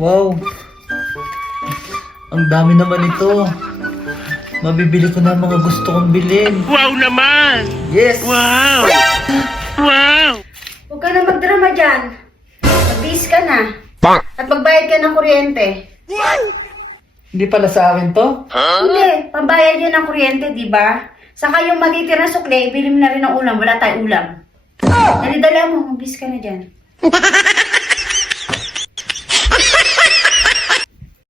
Wow. Ang dami naman ito. Mabibili ko na ang mga gusto kong bilhin. Wow naman! Yes! Wow! Wow! Huwag ka na magdrama dyan. Mag-bis ka na. Bang! At magbayad ka ng kuryente. Hindi pala sa akin to? Hindi, pambayad yun ng kuryente, di ba? Saka yung matitira na sukle, ibili mo na rin ng ulam. Wala tayong ulam. Dali-dala mo, mag-bis ka na dyan.